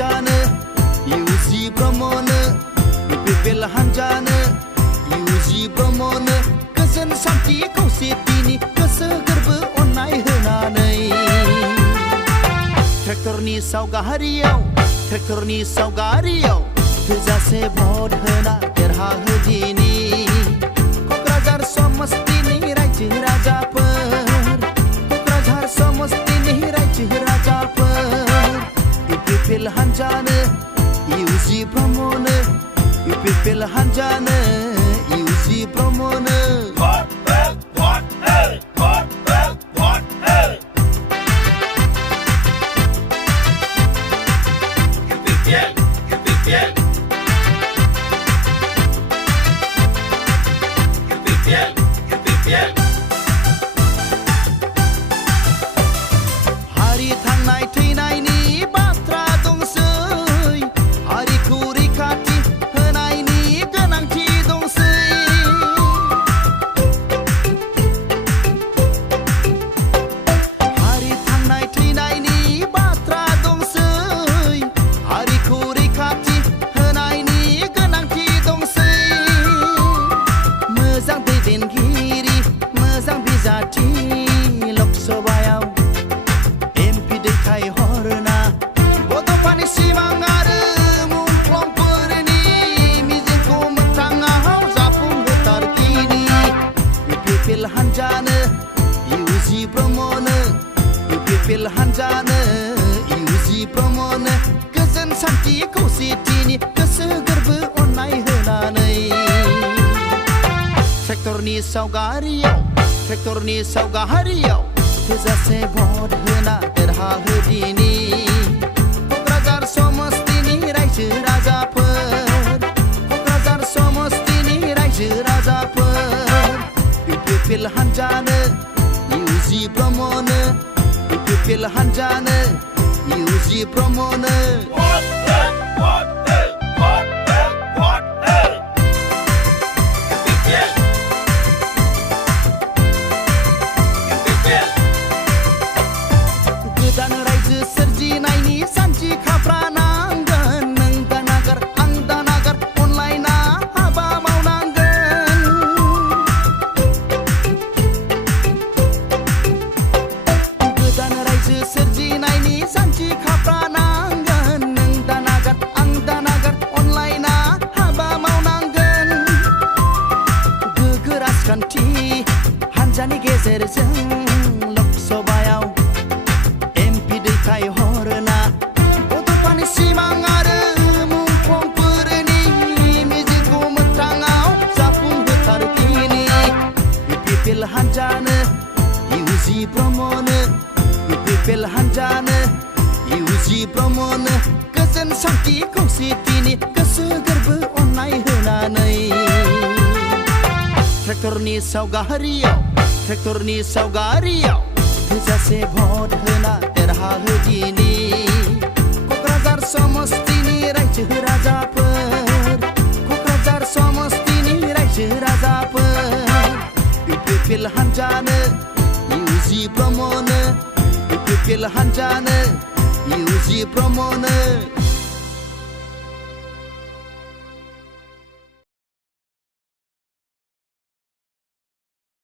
हानजानो इउजि ब्रह्मनो UPPL हानजानो इउजि ब्रह्मनो गोजोन सान्थि खौसेथिनि गोसो गोरबो अननाय होनानै ट्रेक्टरनि सावगारियाव थोजासे भट होना देरहाहो दिनि क'क्राझार समस्तिनि रायजो राजाफोर क'क्राझार समस्तिनि रायजो राजाफोर इउपिपिएल हानजानो इउजि ब्रह्मनो इउपिपिएल हानजानो इउजि ब्रह्मनो हारि थांनाय थैनायनि बाथ्रा दंसै हारिखौ रैखाथि होनायनि गोनांथि दंसै हारि थांनाय थैनायनि बाथ्रा दंसै हारिखौ रैखाथि होनायनि गोनांथि दंसै मोजां दैदेनगिरि मोजां बिजाथि लकसभायाव एमपि दैथायहरना बड'फानि सिमां आरो मुंख्लंफोरनि मिजिंखौ मोगथाङाव जाफुंहोथारदिनि इउपिपिएल हानजानो इउजि ब्रह्मनो इउपिपिएल हानजानो इउजि ब्रह्मनो गोजोन सान्थि खौसेथिनि गोसो गोरबो अननाय होनानै ट्रेक्टरनि सावगारियाव थोजासे भट होना देरहाहो दिनि क'क्राझार समस्तिनि रायजो राजाफोर क'क्राझार समस्तिनि रायजो राजाफोर इउपिपिएल हानजानो इउजि ब्रह्मनो इउपिपिएल हानजानो इउजि ब्रह्मनो गोदान रायजो सोरजिनायनि सानजि खाफ्रानांगोन नों दानागार आं दानागार अनलायना हाबा मावनांगोन गोदान रायजो सोरजिनायनि सानजि खाफ्रानांगोन नों दानागार आं दानागार अनलायना हाबा मावनांगोन गोग्गो राजखान्थि हानजानि गेजेरजों लकसभायाव दैथायहरना बड'फानि सिमां आरो मुंख्लंफोरनि मिजिंखौ मोगथाङाव जाफुंहोथारदिनि इउपिपिएल हानजानो इउजि ब्रह्मनो इउपिपिएल हानजानो इउजि ब्रह्मनो गोजोन सान्थि खौसेथिनि गोसो गोरबो अननाय होनानै ट्रेक्टरनि सावगारियाव थोजासे भट होना देरहाहो दिनि क'क्राझार समस्तिनि रायजो राजाफोर क'क्राझार समस्तिनि रायजो राजाफोर इउपिपिएल हानजानो इउजि ब्रह्मनो इउपिपिएल हानजानो इउजि ब्रह्मनो